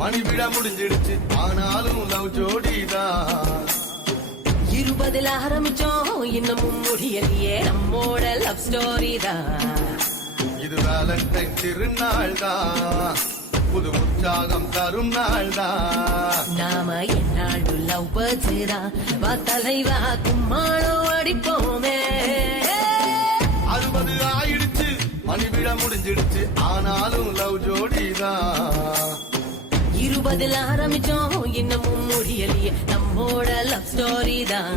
மணி விழா முடிஞ்சிடுச்சு ஆனாலும் லவ் ஜோடிதான் 20 ஆரம்பிச்சோம் இன்னமும் முடியலையே நம்மோட லவ் ஸ்டோரி தான் இது வேலண்டைன் திருநாள் தான் புது உற்சாகம் தரும் நாள் தான் நாம என்னாடு லவ் பர்த்டே வா தலைவா கும்மாளம் அடிப்போமே 60 ஆயிடுச்சு மணி விழா முடிஞ்சிடுச்சு ஆனாலும் லவ் ஜோடிதான் 20 ஆரம்பிச்சோம் இன்னமும் முடியலையே நம்மோட லவ் ஸ்டோரி தான்